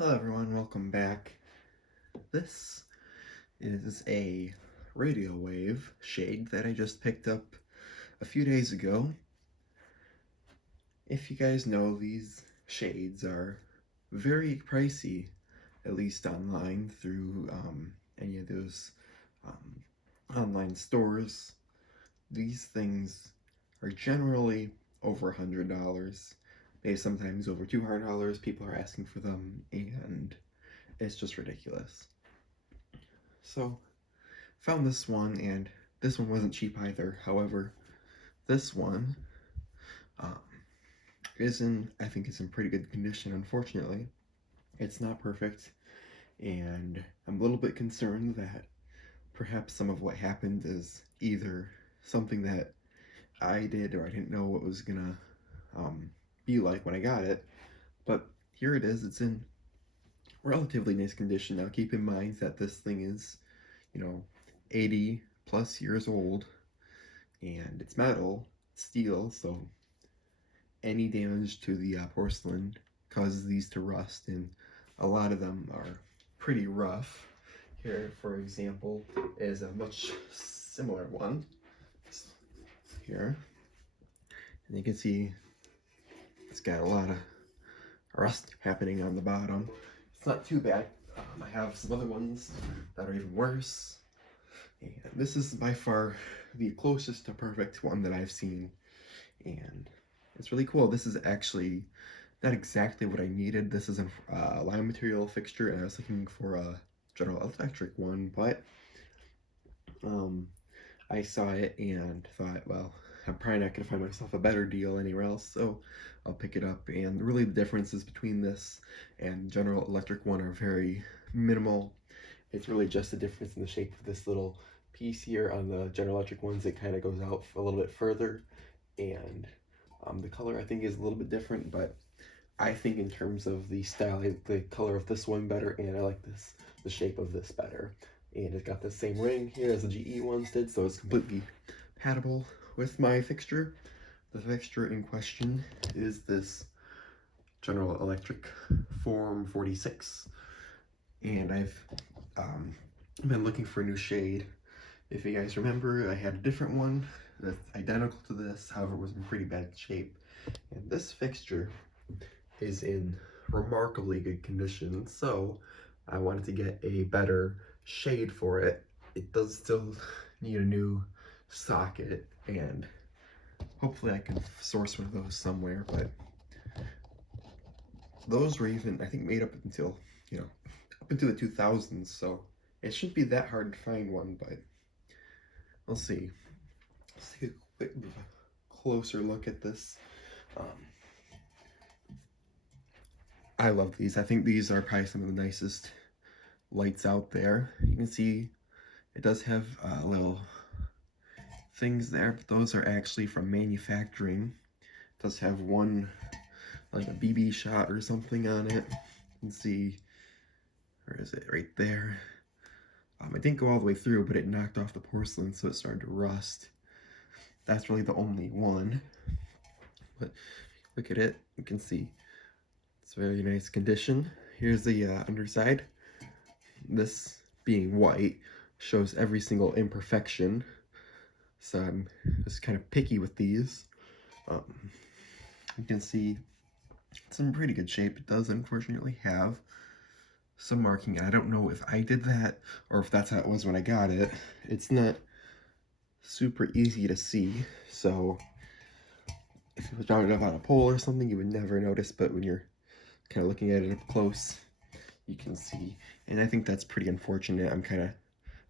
Hello everyone, welcome back. This is a radial wave shade that I just picked up a few days ago. If you guys know, these shades are very pricey, at least online through any of those online stores. These things are generally over $100. Maybe sometimes over $200. People are asking for them, and it's just ridiculous. So, found this one, and this one wasn't cheap either. However, this one I think it's in pretty good condition. Unfortunately, it's not perfect, and I'm a little bit concerned that perhaps some of what happened is either something that I did or I didn't know what was gonna be like when I got it. But here it is. It's in relatively nice condition. Now, keep in mind that this thing is, 80 plus years old, and it's metal, steel, so any damage to the porcelain causes these to rust, and a lot of them are pretty rough. Here, for example, is a much similar one here, and you can see it's got a lot of rust happening on the bottom. It's not too bad. I have some other ones that are even worse, and this is by far the closest to perfect one that I've seen, and it's really cool. This is actually not exactly what I needed. This is a lime material fixture, and I was looking for a General Electric one, but I saw it and thought, well, I'm probably not going to find myself a better deal anywhere else, so I'll pick it up. And really the differences between this and General Electric one are very minimal. It's really just the difference in the shape of this little piece here. On the General Electric ones, it kind of goes out a little bit further, and the color I think is a little bit different, but I think in terms of the style, I like the color of this one better, and I like the shape of this better. And it's got the same ring here as the GE ones did, so it's completely compatible with my fixture. The fixture in question is this General Electric Form 46, and I've been looking for a new shade. If you guys remember, I had a different one that's identical to this, however it was in pretty bad shape. And this fixture is in remarkably good condition, so I wanted to get a better shade for it. It does still need a new socket, and hopefully I can source one of those somewhere, but those were even, I think, made up until, up into the 2000s, so it shouldn't be that hard to find one, but we'll see. Let's take a quick closer look at this. I love these. I think these are probably some of the nicest lights out there. You can see it does have little things there, but those are actually from manufacturing. It does have one, like a BB shot or something on it. You can see, where is it? Right there. It didn't go all the way through, but it knocked off the porcelain, so it started to rust. That's really the only one. But look at it. You can see it's very nice condition. Here's the underside. This being white shows every single imperfection, so I'm just kind of picky with these. You can see it's in pretty good shape. It does unfortunately have some marking, and I don't know if I did that or if that's how it was when I got it. It's not super easy to see, so if it was mounted up on a pole or something, you would never notice, but when you're kind of looking at it up close, you can see, and I think that's pretty unfortunate. I'm kind of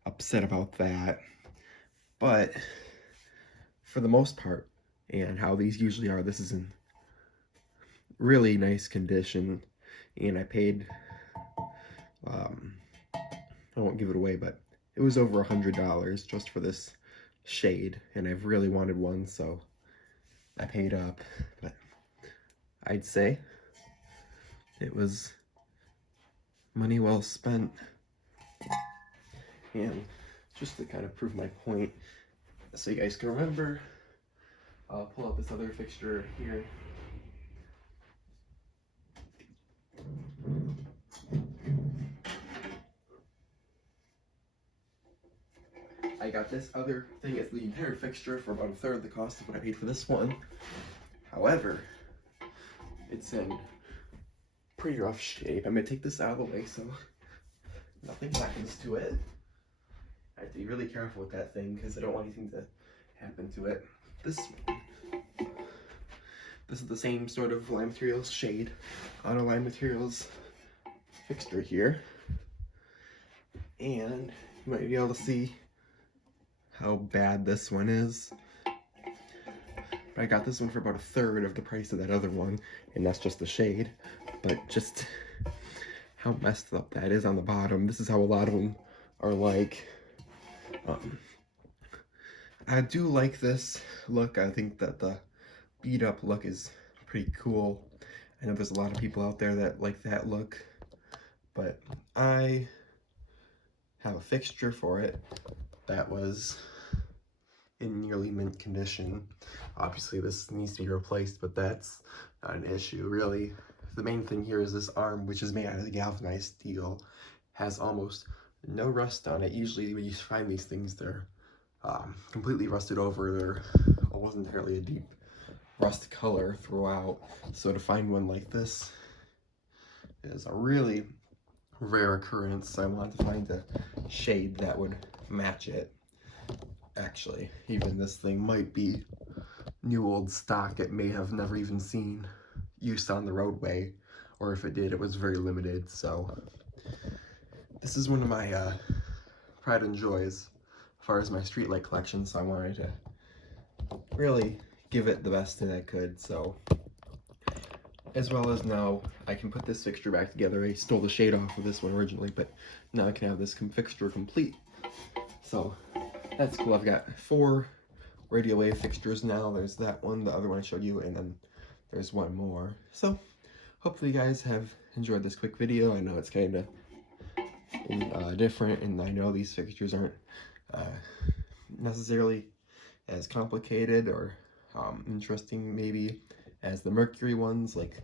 upset about that, but for the most part, and how these usually are, this is in really nice condition, and I paid, I won't give it away, but it was over $100 just for this shade, and I've really wanted one, so I paid up. But I'd say it was money well spent. And just to kind of prove my point, so you guys can remember, I'll pull out this other fixture here. got this other thing. It's the entire fixture for about 1/3 of the cost of what I paid for this one. However, it's in pretty rough shape. I'm gonna take this out of the way so nothing happens to it. I have to be really careful with that thing because I don't want anything to happen to it. This is the same sort of lime materials shade, auto lime materials fixture here. And you might be able to see how bad this one is. But I got this one for about 1/3 of the price of that other one, and that's just the shade. But just how messed up that is on the bottom. This is how a lot of them are like. I do like this look. I think that the beat up look is pretty cool. I know there's a lot of people out there that like that look, but I have a fixture for it that was in nearly mint condition. Obviously this needs to be replaced, but that's not an issue really. The main thing here is this arm, which is made out of galvanized steel, has almost no rust on it. Usually when you find these things, they're completely rusted over. There wasn't entirely a deep rust color throughout. So to find one like this is a really rare occurrence. I wanted to find a shade that would match it. Actually, even this thing might be new old stock. It may have never even seen use on the roadway, or if it did, it was very limited. So this is one of my pride and joys as far as my streetlight collection, so I wanted to really give it the best that I could. So as well as now I can put this fixture back together. I stole the shade off of this one originally, but now I can have this fixture complete. So that's cool. I've got 4 radial wave fixtures now. There's that one, the other one I showed you, and then there's one more. So hopefully you guys have enjoyed this quick video. I know it's kind of different, and I know these fixtures aren't necessarily as complicated or interesting maybe as the mercury ones like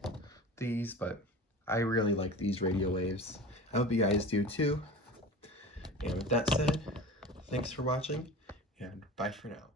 these, but I really like these radial waves. I hope you guys do too. And with that said, thanks for watching, and bye for now.